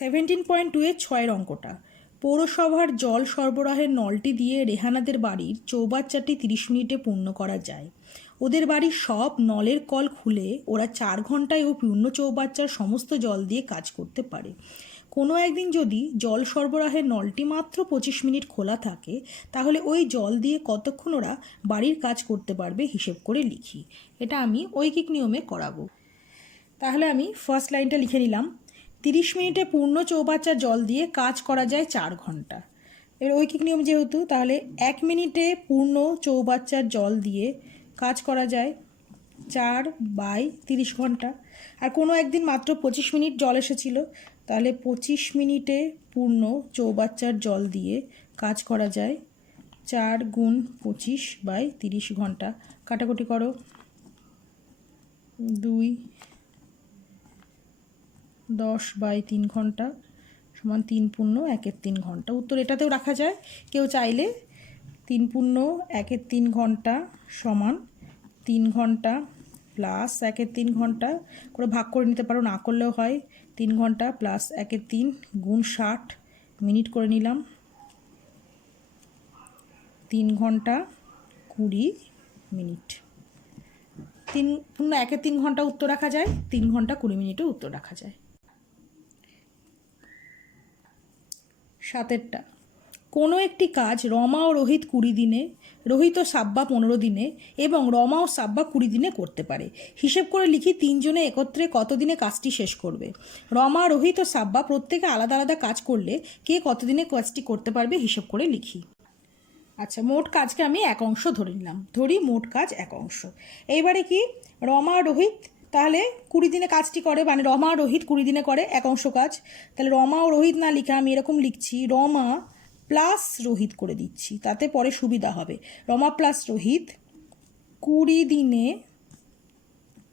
17.2 এর 6 অঙ্কটা। পৌরসভার জল সরবরাহের নলটি দিয়ে রেহানাদের বাড়ির চৌবাচ্চাটি 30 মিনিটে পূর্ণ করা যায়। ওদের বাড়ির সব নলের কল খুলে ওরা 4 ঘন্টায় ও পূর্ণ চৌবাচ্চার সমস্ত জল দিয়ে কাজ করতে পারে। কোনো একদিন যদি জল সরবরাহের নলটি মাত্র 25 মিনিট খোলা থাকে, তাহলে ওই জল দিয়ে কতক্ষণ ওরা বাড়ির কাজ করতে পারবে হিসেব করে লিখি। এটা আমি ঐকিক নিয়মে করাবো। তাহলে আমি ফার্স্ট লাইনটা লিখে নিলাম, 30 মিনিটে পূর্ণ চৌবাচ্চার জল দিয়ে কাজ করা যায় 4 ঘন্টা। এর ঐকিক নিয়ম যেহেতু, তাহলে 1 মিনিটে পূর্ণ চৌবাচ্চার জল দিয়ে কাজ করা যায় 4/30 ঘন্টা। আর কোনো একদিন মাত্র 25 মিনিট জল এসেছিল, তাহলে 25 মিনিটে পূর্ণ চৌবাচ্চার জল দিয়ে কাজ করা যায় 4 গুণ 25/30 ঘন্টা। কাটাকুটি করো, 2 10/3 ঘন্টা সমান 3 পূর্ণ 1/3 ঘন্টা। উত্তর এটাতেও রাখা যায়। কেউ চাইলে 3 পূর্ণ 1/3 ঘন্টা সমান 3 ঘন্টা প্লাস 1/3 ঘন্টা করে ভাগ করে নিতে পারো, না করলেও হয়। 3 ঘন্টা প্লাস 1/3 গুণ 60 মিনিট করে নিলাম। 3 ঘন্টা 20 মিনিট। 3 পূর্ণ 1/3 ঘন্টা উত্তর রাখা যায়, 3 ঘন্টা 20 মিনিটও উত্তর রাখা যায়। 7টা, কোনো একটি কাজ রমা ও রোহিত 20 দিনে, রোহিত ও সাব্বা 15 দিনে এবং রমা ও সাব্বা 20 দিনে করতে পারে। হিসেব করে লিখি তিনজনে একত্রে কত দিনে কাজটি শেষ করবে। রমা, রোহিত ও সাব্বা প্রত্যেকে আলাদা আলাদা কাজ করলে কে কতদিনে কাজটি করতে পারবে হিসেব করে লিখি। আচ্ছা, মোট কাজকে আমি 1 অংশ ধরে নিলাম, ধরি মোট কাজ 1 অংশ। এইবারে কি, রমা রোহিত তাহলে 20 দিনে কাজটি করে, মানে রমা রোহিত 20 দিনে করে 1 অংশ কাজ। তাহলে রমা ও রোহিত না লিখে আমি এরকম লিখছি, রমা প্লাস রোহিত করে দিচ্ছি, তাতে পরে সুবিধা হবে। রমা প্লাস রোহিত 20 দিনে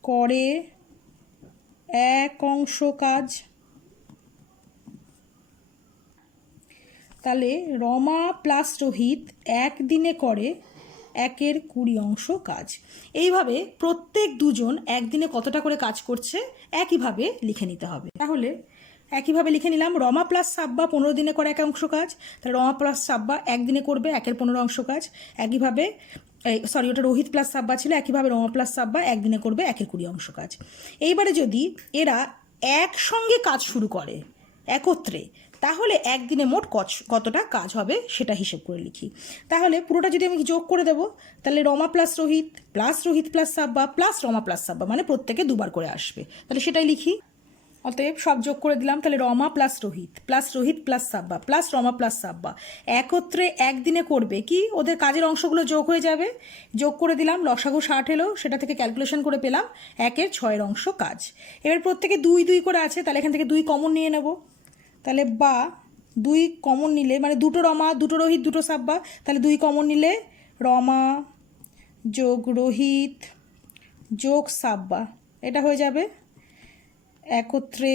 করে 1 অংশ কাজ। তাহলে রমা প্লাস রোহিত 1 দিনে করে 1/20 অংশ কাজ। এইভাবে প্রত্যেক দুজন একদিনে কতটা করে কাজ করছে একইভাবে লিখে নিতে হবে। তাহলে একইভাবে লিখে নিলাম, রমা প্লাস সাব্বা 15 দিনে করে 1 অংশ কাজ। তাহলে রমা প্লাস সাব্বা 1 দিনে করবে 1/15 অংশ কাজ। একইভাবে ওটা রোহিত প্লাস সাব্বা ছিল, একইভাবে রমা প্লাস সাব্বা 1 দিনে করবে 1/20 অংশ কাজ। এইবারে যদি এরা একসঙ্গে কাজ শুরু করে একত্রে, তাহলে একদিনে মোট কতটা কাজ হবে সেটা হিসেব করে লিখি। তাহলে পুরোটা যদি আমি যোগ করে দেবো, তাহলে Rama plus Rohit plus সাব্বা plus Rama plus সাব্বা, মানে প্রত্যেকে দুবার করে আসবে, তাহলে সেটাই লিখি। অতএব সব যোগ করে দিলাম, তাহলে Rama plus Rohit plus সাব্বা plus Rama plus সাব্বা একত্রে একদিনে করবে কি, ওদের কাজের অংশগুলো যোগ হয়ে যাবে, যোগ করে দিলাম, লসাগু 60 এলো, সেটা থেকে ক্যালকুলেশন করে পেলাম 1/6 অংশ কাজ। এবার প্রত্যেকে 2 2 করে আছে, তাহলে এখান থেকে 2 কমন নিয়ে নেব। তাহলে বা 2 কমন নিলে, মানে দুটো রমা দুটো রোহিত দুটো সাব্বা, তাহলে 2 কমন নিলে রমা যোগ রোহিত যোগ সাব্বা, এটা হয়ে যাবে একত্রে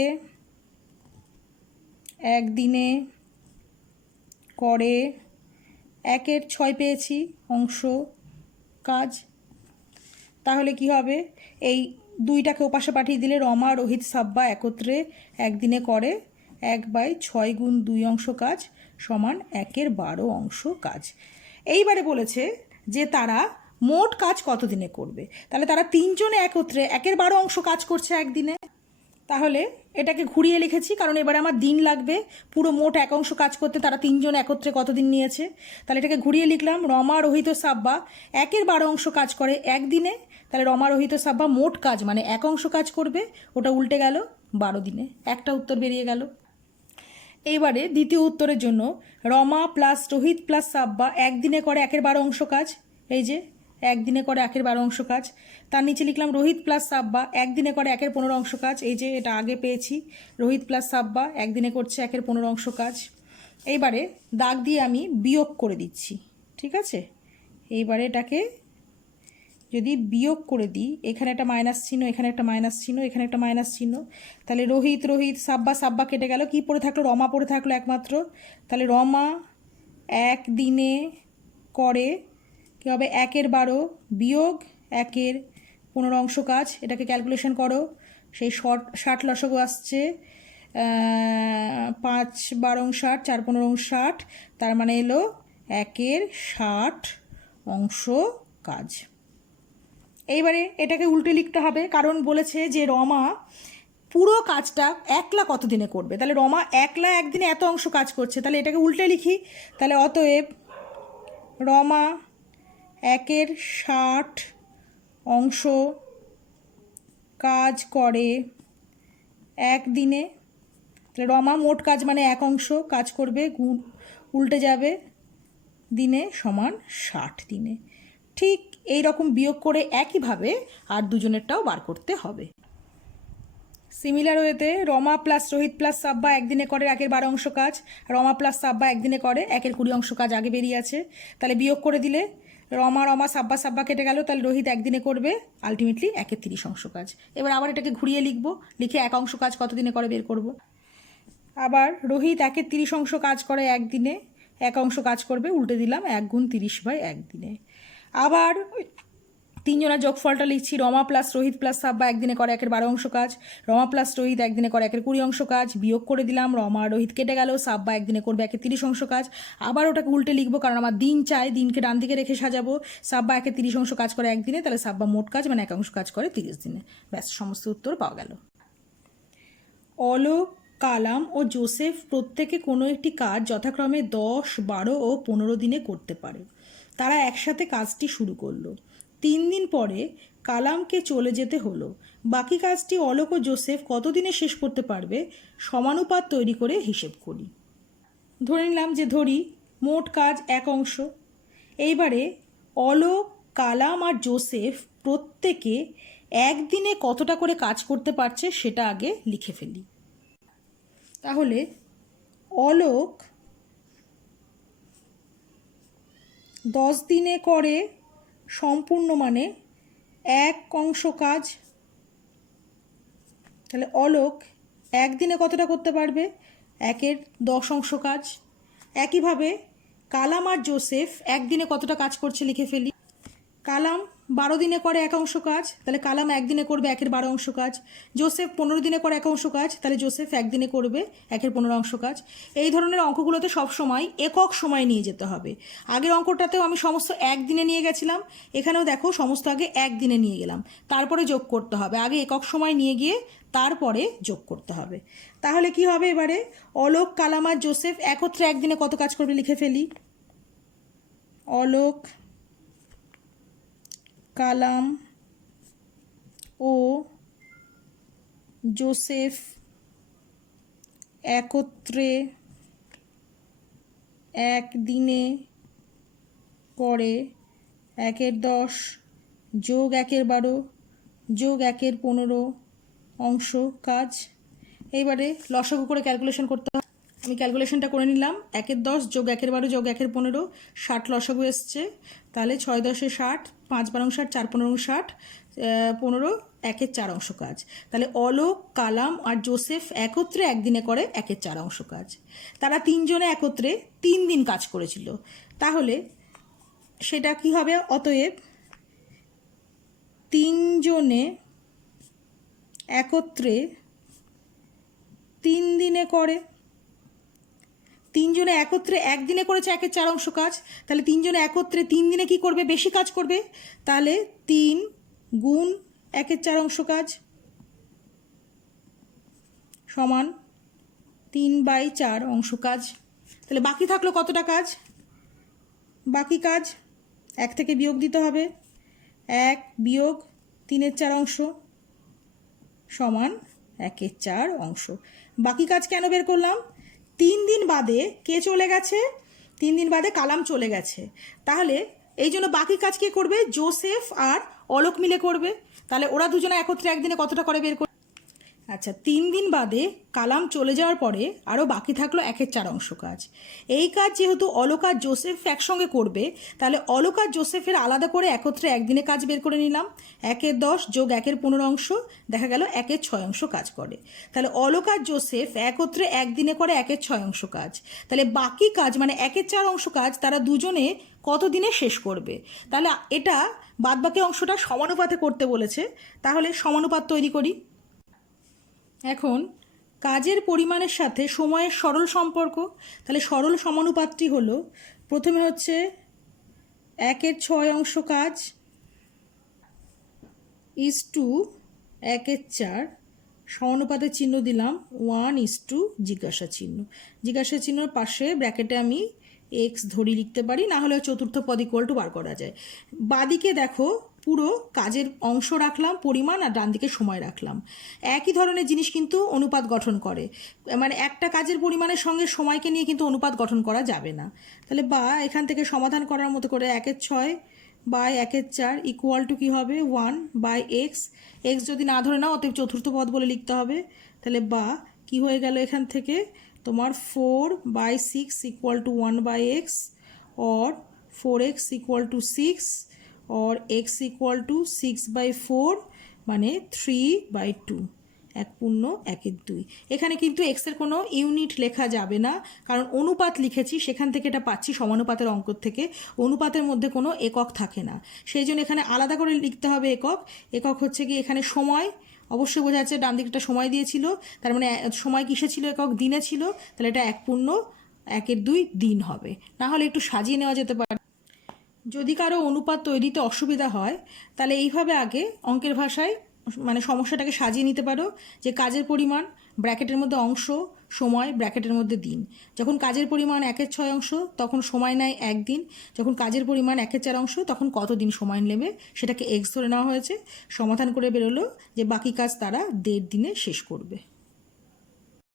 একদিনে করে 1/6 পেয়েছি অংশ কাজ। তাহলে কি হবে, এই 2টাকে ওপাশে পাঠিয়ে দিলে রমা রোহিত সাব্বা একত্রে একদিনে করে 1/6 গুণ 2 অংশ কাজ সমান 1/12 অংশ কাজ। এইবারে বলেছে যে তারা মোট কাজ কত দিনে করবে, তাহলে তারা তিনজনে একত্রে 1/12 অংশ কাজ করছে একদিনে। তাহলে এটাকে ঘুরিয়ে লিখেছি, কারণ এবারে আমার দিন লাগবে পুরো মোট 1 অংশ কাজ করতে, তারা তিনজন একত্রে কতদিন নিয়েছে। তাহলে এটাকে ঘুরিয়ে লিখলাম, রমা রোহিত সাব্বা 1/12 অংশ কাজ করে একদিনে। তাহলে রমা রোহিত সাব্বা মোট কাজ মানে 1 অংশ কাজ করবে, ওটা উল্টে গেল 12 দিনে, একটা উত্তর বেরিয়ে গেল। এইবারে দ্বিতীয় উত্তরের জন্য, রমা প্লাস রোহিত প্লাস সাব্বা 1 দিনে করে 1/12 অংশ কাজ, এই যে 1 দিনে করে 1/12 অংশ কাজ। তার নিচে লিখলাম রোহিত প্লাস সাব্বা 1 দিনে করে 1/15 অংশ কাজ, এই যে এটা আগে পেয়েছি, রোহিত প্লাস সাব্বা 1 দিনে করছে 1/15 অংশ কাজ। এইবারে দাগ দিয়ে আমি বিয়োগ করে দিচ্ছি, ঠিক আছে। এইবারে এটাকে যদি বিয়োগ করে দিই, এখানে একটা মাইনাস চিহ্ন, এখানে একটা মাইনাস চিহ্ন, এখানে একটা মাইনাস চিহ্ন, তাহলে রোহিত রোহিত সাব্বা সাব্বা কেটে গেল, কি পড়ে থাকলো, রমা পড়ে থাকলো একমাত্র। তাহলে রমা 1 দিনে করে কী হবে, 1/12 বিয়োগ 1/15 অংশ কাজ, এটাকে ক্যালকুলেশন করো, সেই 60 লসাগু আসছে 5 12 60, 4 15 60, তার মানে এলো 1/60 কাজ। এইবারে এটাকে উল্টে লিখতে হবে, কারণ বলেছে যে রমা পুরো কাজটা একলা কত দিনে করবে। তাহলে রমা একলা একদিনে এত অংশ কাজ করছে, তাহলে এটাকে উল্টে লিখি। তাহলে অতএব রমা 1/60 কাজ করে একদিনে। তাহলে রমা মোট কাজ মানে 1 অংশ কাজ করবে, উল্টে যাবে দিনে সমান 60 দিনে। ঠিক এই রকম বিয়োগ করে একইভাবে আর দুজনেরটাও বার করতে হবে। সিমিলার ওয়েতে রমা প্লাস রোহিত প্লাস সাব্বা একদিনে করে 1/12 কাজ, রমা প্লাস সাব্বা একদিনে করে 1/20 কাজ আগে বেরিয়ে আছে। তাহলে বিয়োগ করে দিলে রমা রমা সাব্বা সাব্বা কেটে গেল, তাহলে রোহিত একদিনে করবে আলটিমেটলি 1/30 কাজ। এবার আবার এটাকে ঘুরিয়ে লিখব, লিখে 1 অংশ কাজ কত দিনে করে বের করব। আবার রোহিত 1/30 কাজ করে একদিনে, 1 অংশ কাজ করবে, উল্টে দিলাম 1 × 30/1 দিনে। আবার তিনজনের যোগফলটা লিখছি, রমা প্লাস রোহিত প্লাস সাব্বা একদিনে করে 1/12 কাজ, রমা প্লাস রোহিত একদিনে করে 1/20 কাজ, বিয়োগ করে দিলাম, রমা রোহিত কেটে গেল, সাব্বা একদিনে করবে 1/30 কাজ। আবার ওটাকে উল্টে লিখবো, কারণ আমার দিন চাই, দিনকে ডান দিকে রেখে সাজাবো। সাব্বা 1/30 কাজ করে একদিনে, তাহলে সাব্বা মোট কাজ মানে 1 অংশ কাজ করে 30 দিনে। ব্যাস, সমস্ত উত্তর পাওয়া গেল। অলোক, কালাম ও জোসেফ প্রত্যেকে কোনো একটি কাজ যথাক্রমে 10, 12 ও 15 দিনে করতে পারে। তারা একসাথে কাজটি শুরু করলো। 3 দিন পরে কালামকে চলে যেতে হলো। বাকি কাজটি অলোক ও জোসেফ কতদিনে শেষ করতে পারবে সমানুপাত তৈরি করে হিসেব করি। ধরে নিলাম যে মোট কাজ 1 অংশ। এইবারে অলোক, কালাম আর জোসেফ প্রত্যেকে একদিনে কতটা করে কাজ করতে পারছে সেটা আগে লিখে ফেলি। তাহলে অলোক 10 দিনে করে সম্পূর্ণ মানে 1 অংশ কাজ। তাহলে অলোক একদিনে কতটা করতে পারবে? 1/10 কাজ। একইভাবে কালাম আর জোসেফ একদিনে কতটা কাজ করছে লিখে ফেলি। কালাম 12 দিনে করে 1 অংশ কাজ, তাহলে কালাম একদিনে করবে 1/12 কাজ। জোসেফ 15 দিনে করে 1 অংশ কাজ, তাহলে জোসেফ একদিনে করবে 1/15 কাজ। এই ধরনের অঙ্কগুলোতে সবসময় একক সময় নিয়ে যেতে হবে। আগের অঙ্কটাতেও আমি সমস্ত একদিনে নিয়ে গেছিলাম, এখানেও দেখো সমস্ত আগে একদিনে নিয়ে গেলাম, তারপরে যোগ করতে হবে। আগে একক সময় নিয়ে গিয়ে তারপরে যোগ করতে হবে। তাহলে কি হবে এবারে? অলোক, কালাম আর জোসেফ একত্রে একদিনে কত কাজ করবে লিখে ফেলি। অলোক, কালাম ও জোসেফ একত্রে একদিনে করে 1/10 যোগ 1/12 যোগ 1/15 অংশ কাজ। এইবারে লসাগু করে ক্যালকুলেশন করতে হবে। আমি ক্যালকুলেশনটা করে নিলাম। 1/10 যোগ 1/12 যোগ 1/15 60 লসাগু এসছে। তাহলে 6 × 10 = 60, 5 × 12 = 60, 4 × 15 = 60, 15 1/4 কাজ। তাহলে অলোক, কালাম আর জোসেফ একত্রে একদিনে করে 1/4 কাজ। তারা তিনজনে একত্রে 3 দিন কাজ করেছিল। তাহলে সেটা কি হবে? অতএব তিনজনে একত্রে 3 দিনে করে, তিনজনে একত্রে একদিনে করেছে 1/4 কাজ। তাহলে তিনজনে একত্রে 3 দিনে কি করবে? বেশি কাজ করবে। তাহলে 3 × 1/4 কাজ সমান 3/4 কাজ। তাহলে বাকি থাকলো কতটা কাজ? বাকি কাজ 1 থেকে বিয়োগ দিতে হবে। 1 বিয়োগ 3/4 সমান 1/4। বাকি কাজ কেন বের করলাম? 3 দিন বাদে কে চলে গেছে? 3 দিন বাদে কালাম চলে গেছে। তাহলে এই জন্য বাকি কাজ কে করবে? জোসেফ আর অলোক মিলে করবে। তাহলে ওরা দুজনে একত্রে একদিনে কতটা করে বের করবে? আচ্ছা, 3 দিন বাদে কালাম চলে যাওয়ার পরে আরও বাকি থাকলো 1/4 কাজ। এই কাজ যেহেতু অলোক আর জোসেফ একসঙ্গে করবে, তাহলে অলোক আর জোসেফের আলাদা করে একত্রে একদিনে কাজ বের করে নিলাম। 1/10 যোগ 1/15 দেখা গেল 1/6 কাজ করে। তাহলে অলোক আর জোসেফ একত্রে একদিনে করে 1/6 কাজ। তাহলে বাকি কাজ মানে 1/4 কাজ তারা দুজনে কত দিনে শেষ করবে? তাহলে এটা বাদবাকি অংশটা সমানুপাতে করতে বলেছে, তাহলে সমানুপাত তৈরি করি। এখন কাজের পরিমাণের সাথে সময়ের সরল সম্পর্ক, তাহলে সরল সমানুপাতটি হলো, প্রথমে হচ্ছে 1/6 কাজ ইজ টু 1/4, সমানুপাতের চিহ্ন দিলাম 1 জিজ্ঞাসা চিহ্ন। জিজ্ঞাসা চিহ্নর পাশে ব্র্যাকেটে আমি এক্স ধরি লিখতে পারি, না হলে চতুর্থ পদ ইকুয়াল টু বার করা যায়। বাদিকে দেখো পুরো কাজের অংশ রাখলাম পরিমাণ, আর ডান দিকে সময় রাখলাম। একই ধরনের জিনিস কিন্তু অনুপাত গঠন করে, মানে একটা কাজের পরিমাণের সঙ্গে সময়কে নিয়ে কিন্তু অনুপাত গঠন করা যাবে না। তাহলে বা এখান থেকে সমাধান করার মতো করে 1/6 বাই 1/4 ইকুয়াল টু কী হবে 1/x। এক্স যদি না ধরে নাও অতএব চতুর্থ পদ বলে লিখতে হবে। তাহলে বা কি হয়ে গেল এখান থেকে তোমার 4/6 equal to 1/x, or 4x equal to 6, or x equal to 6/4, মানে 3/2। 1/1/2। এখানে কিন্তু এক্সের কোনো ইউনিট লেখা যাবে না, কারণ অনুপাত লিখেছি, সেখান থেকে এটা পাচ্ছি সমানুপাতের অঙ্ক থেকে। অনুপাতের মধ্যে কোনো একক থাকে না, সেই জন্য এখানে আলাদা করে লিখতে হবে একক। একক হচ্ছে কি এখানে সময়, অবশ্যই বোঝা যাচ্ছে ডান দিকটা সময় দিয়েছিল, তার মানে সময় কিসে ছিল, একক দিনে ছিল, তাহলে এটা 1/1/2 দিন হবে। না হলে একটু সাজিয়ে নেওয়া যেতে পারে। যদি কারো অনুপাত তৈরিতে অসুবিধা হয় তাহলে এইভাবে আগে অঙ্কের ভাষায় মানে সমস্যাটাকে সাজিয়ে নিতে পারো, যে কাজের পরিমাণ ব্র্যাকেটের মধ্যে অংশ, সময় ব্র্যাকেটের মধ্যে দিন। যখন কাজের পরিমাণ 1/6 তখন সময় নেয় 1 দিন, যখন কাজের পরিমাণ 1/4 তখন কত দিন সময় নেবে সেটাকে এক্স ধরে নেওয়া হয়েছে। সমাধান করে বেরোলো যে বাকি কাজ তারা 1.5 দিনে শেষ করবে।